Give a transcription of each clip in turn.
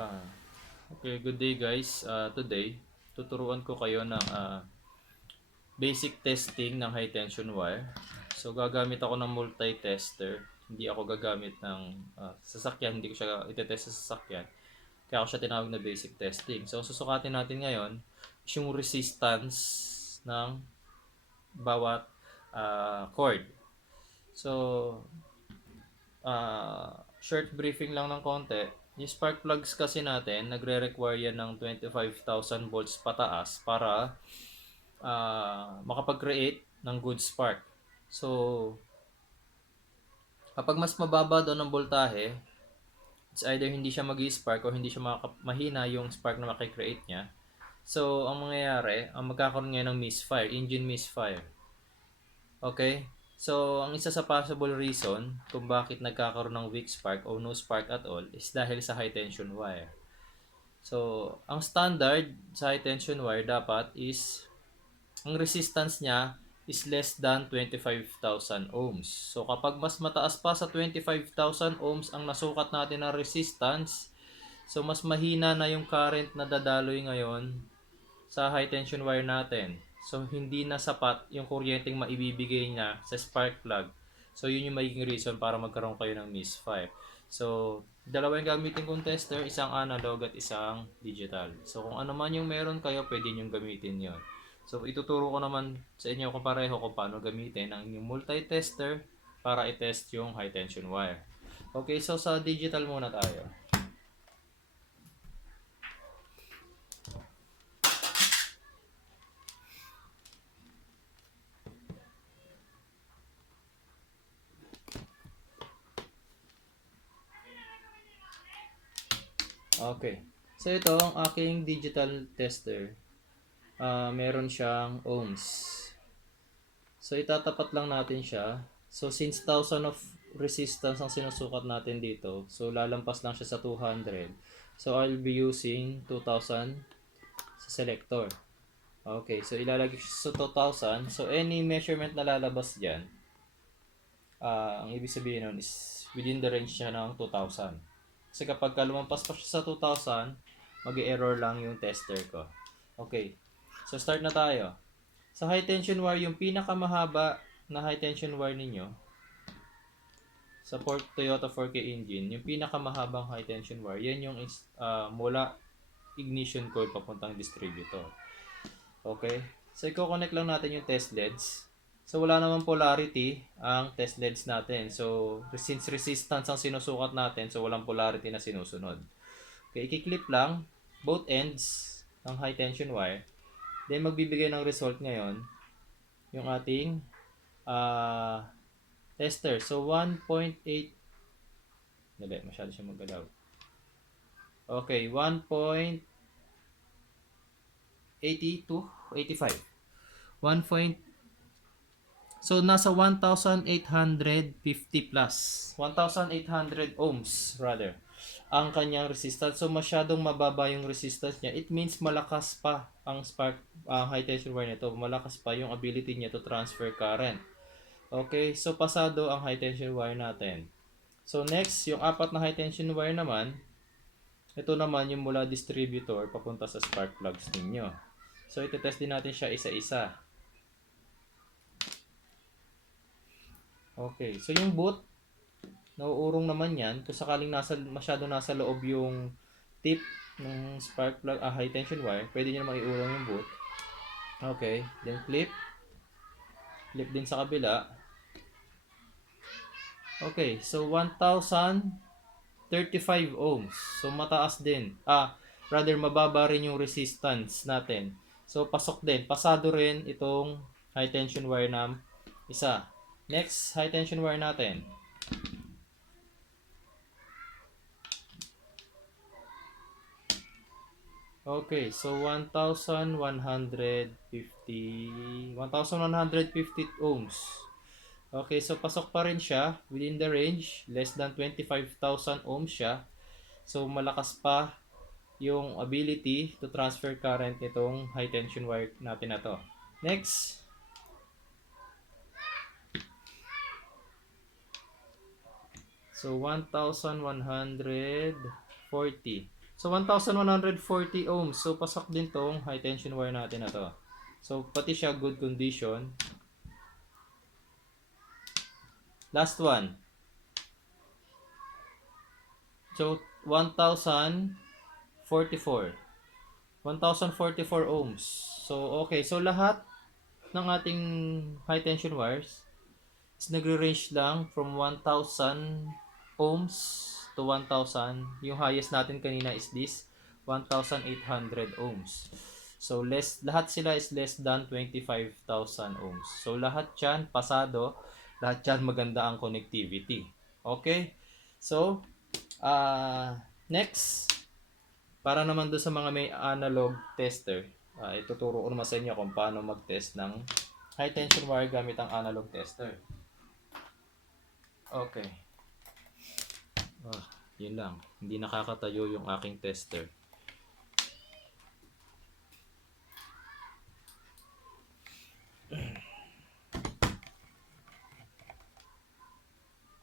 Ah, okay, good day guys. Today, tuturuan ko kayo ng basic testing ng high tension wire. So, gagamit ako ng multi-tester. Hindi ako gagamit ng sasakyan. Hindi ko siya itetest sa sasakyan. Kaya ako siya tinawag na basic testing. So, susukatin natin ngayon is yung resistance ng bawat cord. So, short briefing lang ng konti. Yung spark plugs kasi natin, nagre-require yan ng 25,000 volts pataas para makapag-create ng good spark. So, kapag mas mababa doon ang voltahe, it's either hindi siya mag-spark o hindi siya mahina yung spark na makikreate niya. So, ang mangyayari, ang magkakaroon ngayon ng misfire, engine misfire. Okay? So, ang isa sa possible reason kung bakit nagkakaroon ng weak spark o no spark at all is dahil sa high tension wire. So, ang standard sa high tension wire dapat is ang resistance niya is less than 25,000 ohms. So, kapag mas mataas pa sa 25,000 ohms ang nasukat natin na resistance, so mas mahina na yung current na dadaloy ngayon sa high tension wire natin. So, hindi na sapat yung kuryenteng maibibigay niya sa spark plug. So, yun yung magiging reason para magkaroon kayo ng misfire. So, dalawa yung gamitin kong tester, isang analog at isang digital. So, kung ano man yung meron kayo, pwede nyo gamitin yon. So, ituturo ko naman sa inyo kung pareho kung paano gamitin ang inyong multi-tester para i-test yung high tension wire. Okay, so sa digital muna tayo. Okay. So, ito ang aking digital tester. Meron siyang ohms. So, itatapat lang natin siya. So, since 1,000 of resistance ang sinusukat natin dito, so lalampas lang siya sa 200. So, I'll be using 2,000 sa selector. Okay, so ilalagay siya sa 2,000. So, any measurement na lalabas dyan, ang ibig sabihin nun is within the range niya ng 2,000. Kasi kapag lumampas pa siya sa 2,000, mag-error lang yung tester ko. Okay, so start na tayo. Sa high tension wire, yung pinakamahaba na high tension wire ninyo, sa Toyota 4K engine, yung pinakamahabang high tension wire, yan yung mula ignition coil papuntang distributor. Okay? So, i-connect lang natin yung test LEDs. So, wala namang polarity ang test LEDs natin. So, since resistance ang sinusukat natin, so walang polarity na sinusunod. Okay, i-clip lang both ends ng high tension wire. Then, magbibigay ng result ngayon yung ating tester. So, 1.8. Dali, masyado siya magalaw. Okay, 1.82, 85. 1. So, nasa 1,850 plus. 1,800 ohms, rather, ang kanyang resistance. So, masyadong mababa yung resistance niya. It means malakas pa ang spark, high tension wire nito. Malakas pa yung ability niya to transfer current. Okay, so pasado ang high tension wire natin. So, next, yung apat na high tension wire naman, ito naman yung mula distributor papunta sa spark plugs ninyo. So, ito-test din natin siya isa-isa. Okay, so yung boot, nauurong naman yan. Kung sakaling masyado nasa loob yung tip ng spark plug, high tension wire, pwede nyo naman iurong yung boot. Okay, then flip. Flip din sa kabila. Okay, so 1,035 ohms. So mataas din. Rather mababa rin yung resistance natin. So pasok din. Pasado rin itong high tension wire na isa. Next, high tension wire natin. Okay, so 1,150 ohms. Okay, so pasok pa rin siya within the range, less than 25,000 ohms siya. So malakas pa yung ability to transfer current nitong high tension wire natin na to. Next. So 1,140. So 1140 ohms. So pasok din tong high tension wire natin na to. So pati siya good condition. Last one. So 1044. 1044 ohms. So okay, so lahat ng ating high tension wires is nagre-range lang from 1000 ohms to 1000. Yung highest natin kanina is this 1800 ohms. So lahat sila is less than 25,000 ohms. So lahat 'yan pasado, lahat 'yan maganda ang connectivity. Okay? So next, para naman doon sa mga may analog tester, ituturo ko naman sa inyo kung paano mag-test ng high tension wire gamit ang analog tester. Okay. Yun lang. Hindi nakakatayo yung aking tester.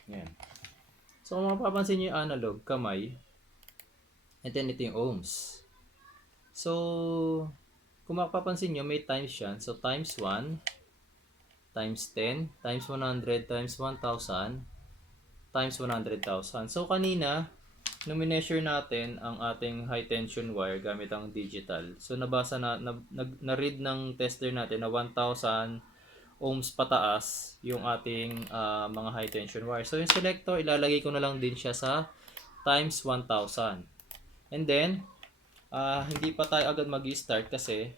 Yan. So kung mapapansin nyo yung analog, kamay, and then ito yung ohms. So, kung mapapansin nyo, may times yan. So, times 1, times 10, times 100, times 1,000, times 100,000. So, kanina, nung mineasure natin ang ating high tension wire gamit ang digital. So, nabasa na-read ng tester natin na 1,000 ohms pataas yung ating mga high tension wire. So, yung selector, ilalagay ko na lang din siya sa times 1,000. And then, hindi pa tayo agad mag-start kasi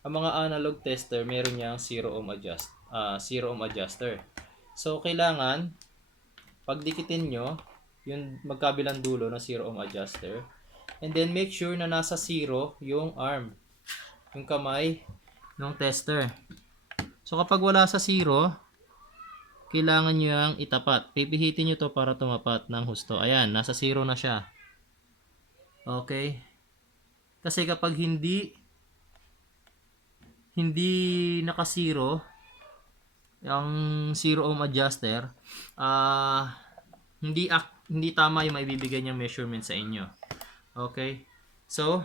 ang mga analog tester, meron niyang 0 ohm adjuster. So, kailangan pagdikitin nyo yung magkabilang dulo ng 0 ohm adjuster. And then, make sure na nasa 0 yung arm, yung kamay ng tester. So, kapag wala sa 0, kailangan nyo yung itapat. Pipihitin nyo to para tumapat ng husto. Ayan, nasa 0 na siya. Okay? Kasi kapag hindi naka-0 ang 0 ohm adjuster, hindi tama yung maibibigay niyang measurement sa inyo. Okay? So,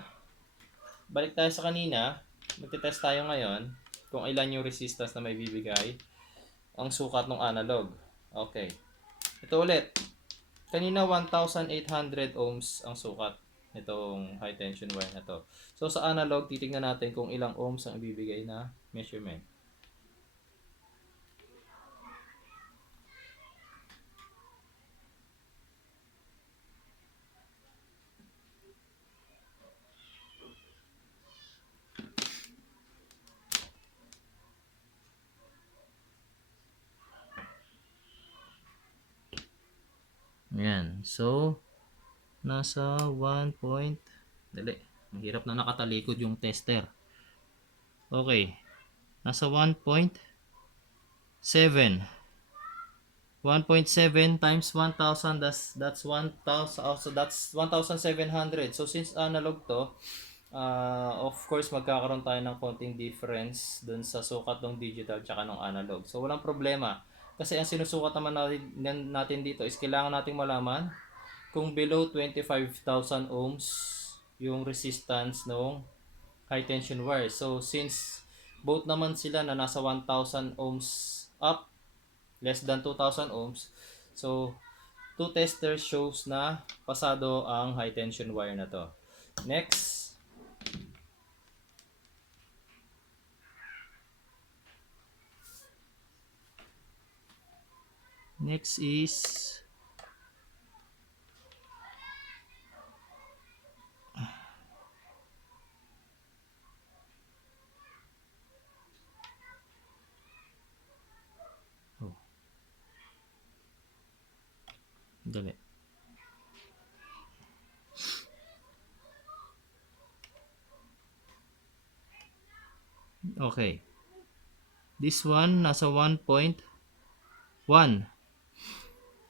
balik tayo sa kanina. Magte-test tayo ngayon kung ilan yung resistance na maibibigay ang sukat ng analog. Okay. Ito ulit. Kanina 1,800 ohms ang sukat nitong high tension wire na to. So sa analog, titingnan natin kung ilang ohms ang ibibigay na measurement. Ayan. So, nasa 1 point... Dali. Mahirap na nakatalikod yung tester. Okay. Nasa 1.7. 1.7 times 1,000, that's 1,000, so that's 1,700. So since analog to, of course magkakaroon tayo ng konting difference dun sa sukat ng digital tsaka ng analog. So walang problema. Kasi ang sinusukat naman natin dito is kailangan nating malaman kung below 25,000 ohms yung resistance ng high tension wire. So since both naman sila na nasa 1,000 ohms up, less than 2,000 ohms. So, two testers shows na pasado ang high tension wire na to. Next. Next is dali. Okay. This one nasa 1.1.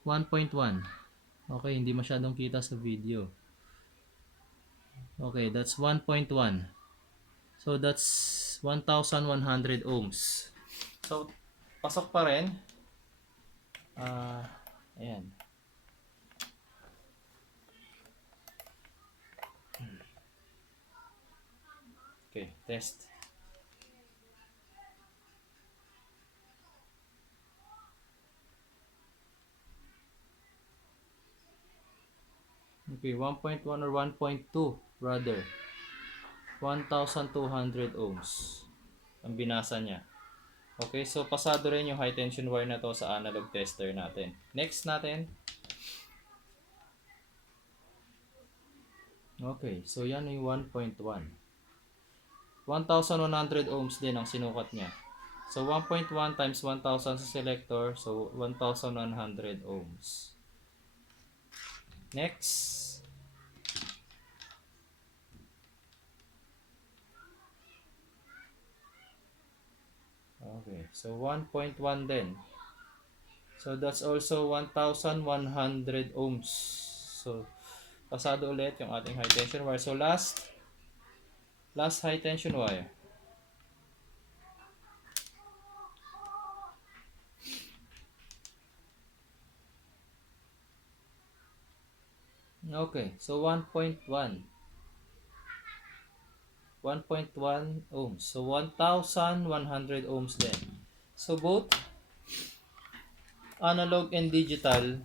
1.1. Okay, hindi masyadong kita sa video. Okay, that's 1.1. So that's 1,100 ohms. So pasok pa rin. Ayan. Okay, test. Okay, 1.1 or 1.2 rather. 1,200 ohms ang binasa niya. Okay, so pasado rin yung high tension wire na to sa analog tester natin. Next natin. Okay, so yan yung 1.1. 1,100 ohms din ang sinukat niya. So 1.1 times 1,000 sa selector, so 1,100 ohms. Next. Okay, so 1.1 din. So that's also 1,100 ohms. So pasado ulit yung ating high tension wire. So last high tension wire. Okay, so 1.1. 1.1 ohms. So 1,100 ohms din. So both analog and digital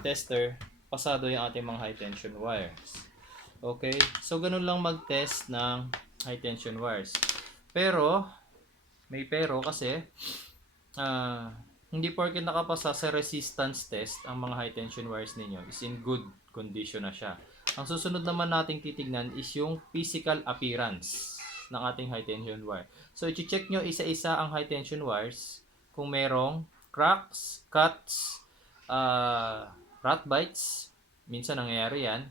tester, pasado yung ating mga high tension wires. Okay? So ganun lang mag-test ng high tension wires. Pero, may pero kasi, hindi porket nakapasa sa resistance test ang mga high tension wires ninyo is in good condition na siya. Ang susunod naman nating titignan is yung physical appearance ng ating high tension wire. So, i-check nyo isa-isa ang high tension wires kung merong cracks, cuts, rat bites, minsan nangyayari yan,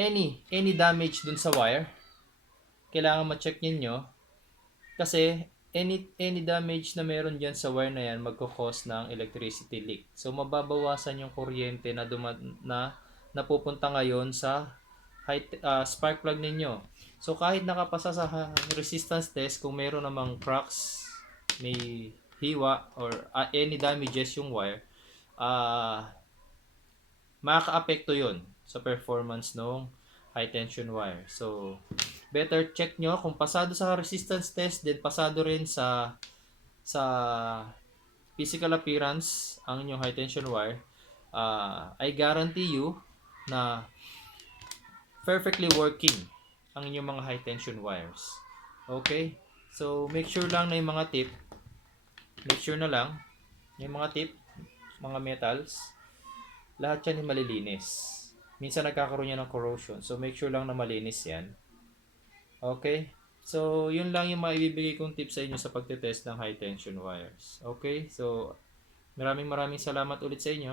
any damage dun sa wire, kailangan ma-check ninyo kasi any damage na meron dyan sa wire na yan magkakause ng electricity leak. So mababawasan yung kuryente na napupunta ngayon sa spark plug ninyo. So kahit nakapasa sa resistance test, kung meron namang cracks, may hiwa or any damages yung wire, makaka-apekto yun sa performance ng high tension wire. So, better check nyo kung pasado sa resistance test, then pasado rin sa physical appearance ang inyong high tension wire. I guarantee you na perfectly working ang inyong mga high tension wires. Okay? So, make sure lang na yung mga tip, make sure na lang, yung mga tip, mga metals, lahat yan ay malilinis. Minsan nagkakaroon yan ng corrosion. So, make sure lang na malinis yan. Okay? So, yun lang yung maibibigay kong tips sa inyo sa pagtetest ng high tension wires. Okay? So, maraming salamat ulit sa inyo.